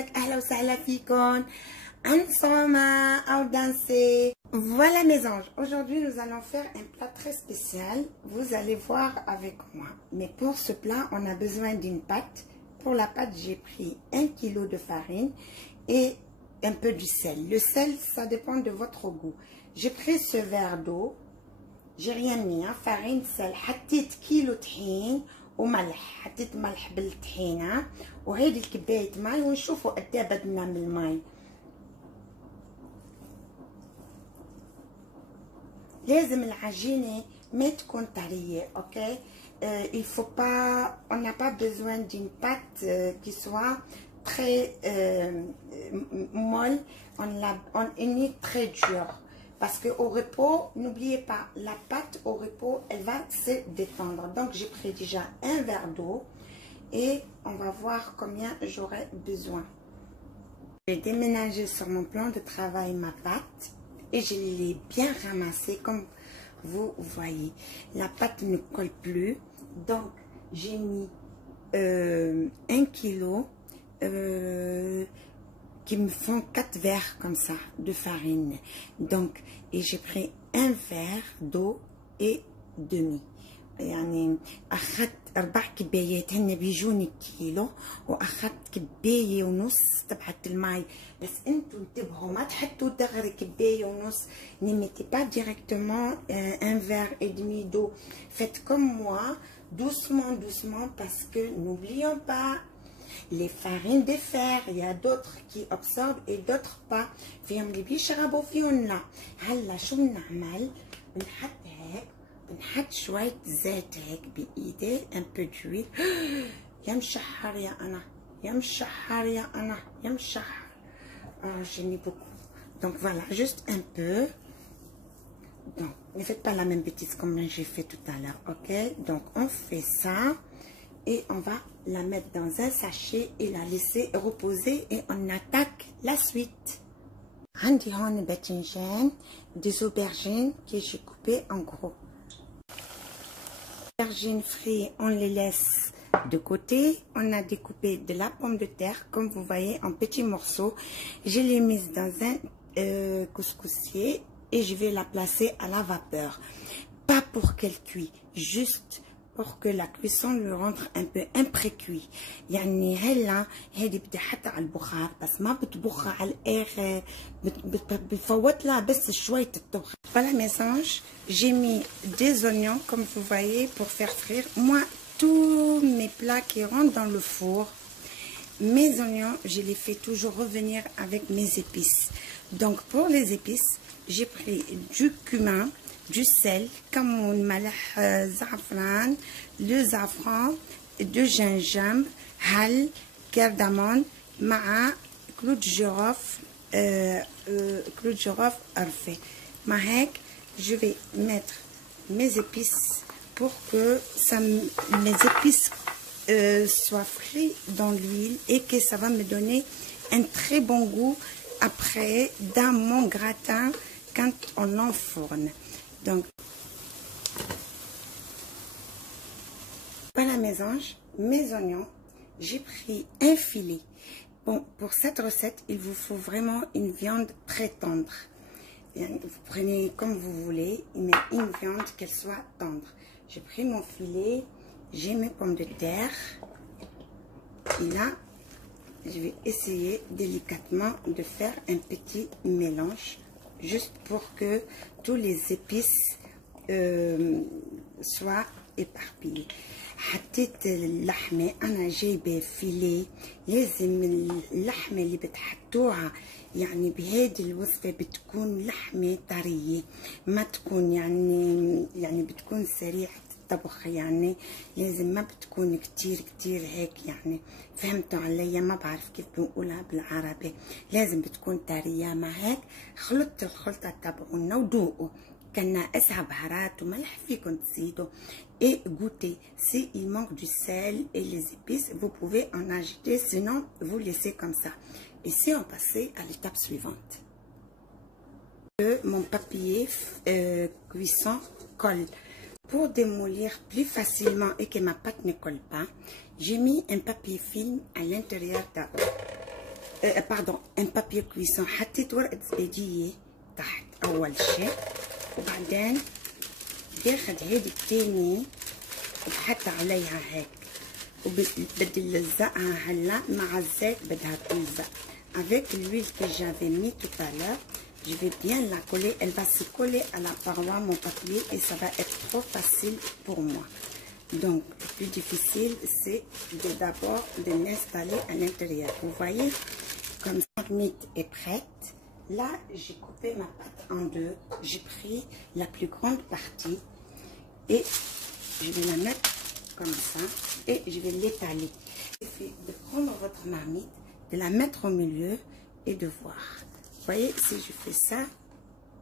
لك أهلا وسهلا فيكم. Ensemble au danser. Voilà mes anges, aujourd'hui nous allons faire un plat très spécial. Vous allez voir avec moi. Mais pour ce plat, on a besoin d'une pâte. Pour la pâte, j'ai pris 1 kg de farine et un peu du sel. Le sel, ça dépend de votre goût. J'ai pris ce verre d'eau. J'ai rien mis, hein. Farine, sel. حطيت كيلو طحين وملح. حطيت ملح بالطحينة وهذه الكباية ماي ونشوفوا قد ايه بدنا من الماي. لازم العجينة ما تكون طرية، اوكي؟ Il faut pas, on n'a pas besoin d'une pâte qui soit très molle, on est très dur. Parce qu'au repos, n'oubliez pas, la pâte au repos, elle va se détendre. Donc, j'ai pris déjà un verre d'eau et on va voir combien j'aurai besoin. J'ai déménagé sur mon plan de travail ma pâte et je l'ai bien ramassée comme vous voyez. La pâte ne colle plus. Donc, j'ai mis 1 kilo qui me font 4 verres comme ça de farine. Donc, et j'ai pris un verre d'eau et demi. يعني أخذت 4 كبايات هن بيجوني كيلو وأخذت كباية ونص تبعت الماء. بس انتوا انتبهوا ما تحطوا دغري كباية ونص. Ne mettez pas directement un verre et demi d'eau. Faites comme moi, doucement, doucement, parce que n'oublions pas les farines de fer, il y a d'autres qui absorbent et d'autres pas. فيهم اللي بيشربوا فيهم لا. هلا شو بنعمل؟ بنحط هيك، بنحط شوية زيت هيك بإيدي، un peu d'huile. يا مشحر يا أنا، يا مشحر يا أنا، يا مشحر. J'ai mis beaucoup. Donc voilà, juste un peu. Donc, ne faites pas la même bêtise comme j'ai fait tout à l'heure, ok? Donc on fait ça. Et on va la mettre dans un sachet et la laisser reposer et on attaque la suite. عندي هون باذنجان, des aubergines que j'ai coupées en gros. Les aubergines frites, on les laisse de côté. On a découpé de la pomme de terre, comme vous voyez, en petits morceaux. Je l'ai mise dans un couscoussier et je vais la placer à la vapeur. Pas pour qu'elle cuise, juste pour que la cuisson lui rentre un peu impré-cuit. يعني هلا هذه بدي احطها على البخار بس ما بتبخها على الاخر، بفوت لها بس شوية الطبخ. Voilà mes anges, j'ai mis des oignons comme vous voyez pour faire frire. Moi, tous mes plats qui rentrent dans le four, mes oignons, je les fais toujours revenir avec mes épices. Donc pour les épices, j'ai pris du cumin, du sel, كمون, ملح, زعفران, le safran, de gingembre, هل, cardamome, مع clou de girofle, clou de girofle رفي. مع هيك, je vais mettre mes épices pour que mes épices soient frites dans l'huile et que ça va me donner un très bon goût après dans mon gratin quand on l'enfourne. Donc, voilà mes anges, mes oignons, j'ai pris un filet. Bon, pour cette recette, il vous faut vraiment une viande très tendre. Vous prenez comme vous voulez, mais une viande qu'elle soit tendre. J'ai pris mon filet, j'ai mes pommes de terre. Et là, je vais essayer délicatement de faire un petit mélange. Juste pour que tous les épices soient éparpillés. حطيت اللحمة، أنا جايبة فيليه. لازم اللحمة اللي بتحطوها يعني بهذه الوصفة بتكون لحمة طرية، ما تكون يعني بتكون سريعة الطبخ. يعني لازم ما بتكون كتير هيك. يعني فهمتوا علي؟ ما بعرف كيف بنقولها بالعربي. لازم بتكون طرية. مع هيك خلطت الخلطة تبعونا ودوقوا. كان ناقصها بهارات وملح فيكم تزيدوا. Et goûtez. S'il manque du sel et les épices, vous pouvez en ajouter. Sinon, vous laissez comme ça. Et si on passait à l'étape suivante. Mon papier cuisson colle. Pour démolir plus facilement et que ma pâte ne colle pas, j'ai mis un papier film à l'intérieur pardon un papier cuisson. حطيت ورقة زبادية تحت أول شيء، وبعدين باخد هيدي التانية وبحط عليها هيك، وبدي نلزقها هلا مع الزيت بدها تلزق. Avec l'huile que j'avais mis tout à l'heure, je vais bien la coller. Elle va se coller à la paroi, mon papier, et ça va être trop facile pour moi. Donc, le plus difficile, c'est d'abord de l'installer à l'intérieur. Vous voyez, comme la marmite est prête. Là, j'ai coupé ma pâte en deux. J'ai pris la plus grande partie et je vais la mettre comme ça et je vais l'étaler. Il suffit de prendre votre marmite, de la mettre au milieu et de voir. Vous voyez, si je fais ça,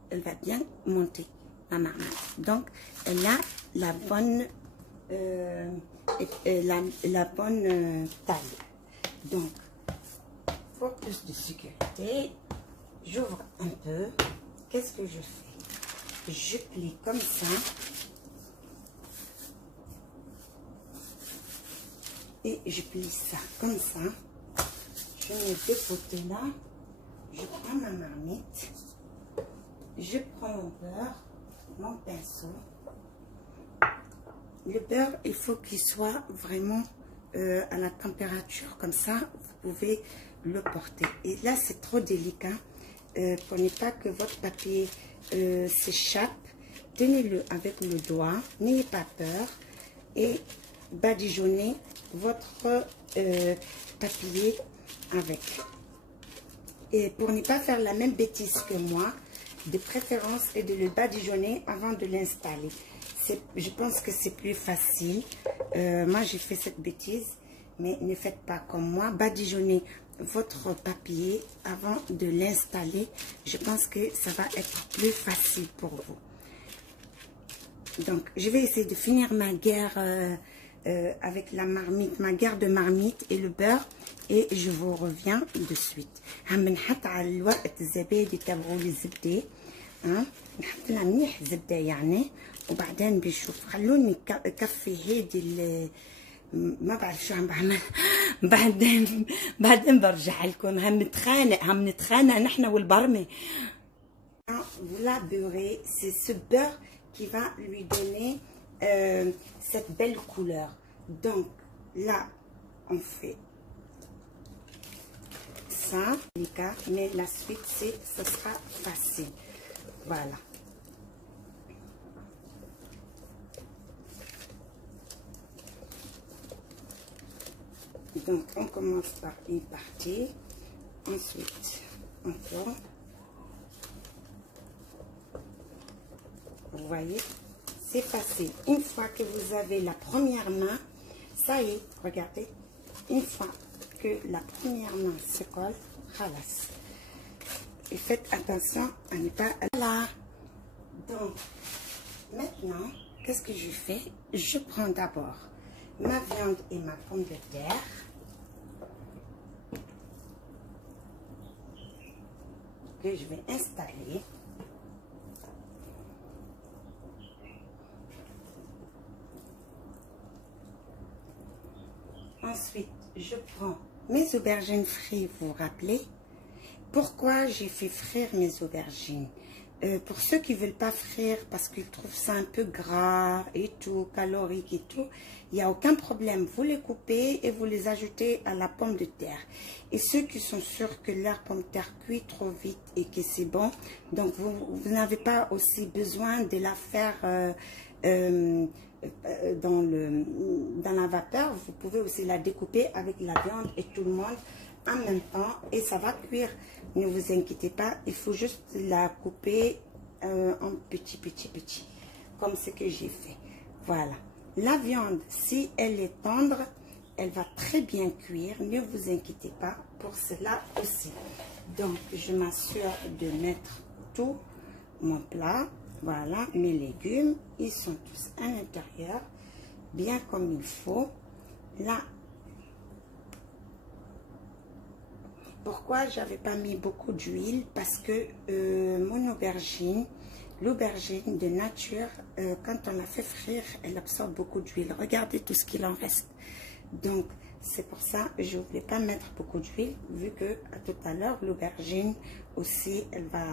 elle va bien monter, ma marmite. Donc, elle a la bonne, la bonne taille. Donc, pour plus de sécurité, j'ouvre un peu. Qu'est-ce que je fais? Je plie comme ça. Et je plie ça comme ça. Je mets de côté là. Je prends ma marmite. Je prends mon beurre, mon pinceau. Le beurre, il faut qu'il soit vraiment à la température. Comme ça, vous pouvez le porter. Et là, c'est trop délicat. Pour ne pas que votre papier s'échappe, tenez-le avec le doigt. N'ayez pas peur. Et badigeonnez votre papier avec. Et pour ne pas faire la même bêtise que moi, de préférence est de le badigeonner avant de l'installer. Je pense que c'est plus facile. Moi, j'ai fait cette bêtise, mais ne faites pas comme moi. Badigeonnez votre papier avant de l'installer. Je pense que ça va être plus facile pour vous. Donc, je vais essayer de finir ma guerre avec la marmite, ma guerre de marmite et le beurre, et je vous reviens de suite. هنحط على الورقة الزبادي تبعوا الزبدة، نحط لها منيح زبدة يعني، وبعدين بنشوف. خلوني كفي هيدي ما بعرف شو عم بعمل. بعدين برجع لكم. هم نتخانق نحن والبرمة. Vous la beurrez, c'est ce beurre qui va lui donner cette belle couleur. Donc là, on fait ça, mais la suite, ce sera facile. Voilà. Donc, on commence par une partie, ensuite, encore. Vous voyez, c'est facile. Une fois que vous avez la première main, ça y est, regardez. Une fois que la première main se colle, halas. Et faites attention à ne pas... Là. Donc, maintenant, qu'est-ce que je fais? Je prends d'abord ma viande et ma pomme de terre. Que je vais installer. Ensuite, je prends mes aubergines frites, vous vous rappelez? Pourquoi j'ai fait frire mes aubergines? Pour ceux qui ne veulent pas frire parce qu'ils trouvent ça un peu gras et tout, calorique et tout, il n'y a aucun problème. Vous les coupez et vous les ajoutez à la pomme de terre. Et ceux qui sont sûrs que leur pomme de terre cuit trop vite et que c'est bon, donc vous n'avez pas aussi besoin de la faire dans la vapeur. Vous pouvez aussi la découper avec la viande et tout le monde en même temps et ça va cuire. Ne vous inquiétez pas, il faut juste la couper en petits, comme ce que j'ai fait. Voilà. La viande, si elle est tendre, elle va très bien cuire. Ne vous inquiétez pas pour cela aussi. Donc, je m'assure de mettre tout mon plat. Voilà, mes légumes, ils sont tous à l'intérieur, bien comme il faut. Là, pourquoi j'avais pas mis beaucoup d'huile? Parce que mon aubergine, l'aubergine de nature, quand on la fait frire, elle absorbe beaucoup d'huile. Regardez tout ce qu'il en reste. Donc, C'est pour ça que je ne voulais pas mettre beaucoup d'huile, vu que tout à l'heure, l'aubergine aussi, elle va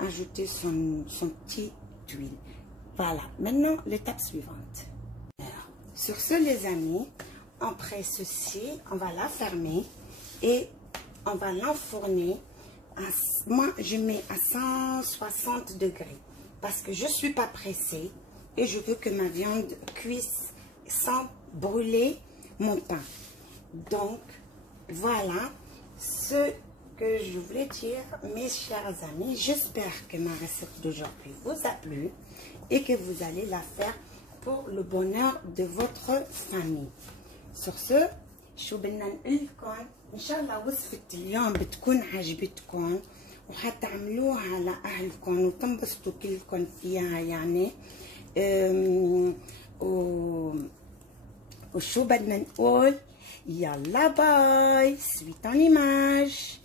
ajouter son petit huile. Voilà, maintenant l'étape suivante. Alors, sur ce les amis, après ceci, on va la fermer et on va l'enfourner. Moi, je mets à 160 degrés parce que je ne suis pas pressée et je veux que ma viande cuise sans brûler mon pain. Donc, voilà ce que je voulais dire, mes chers amis. J'espère que ma recette d'aujourd'hui vous a plu et que vous allez la faire pour le bonheur de votre famille. Sur ce, شو بدنا نقولكم ان شاء الله وصفة اليوم بتكون عجبتكم وحتعملوها لأهلكم وتنبسطوا كلكم فيها يعني. وشو بدنا نقول؟ يلا باي. suite en image.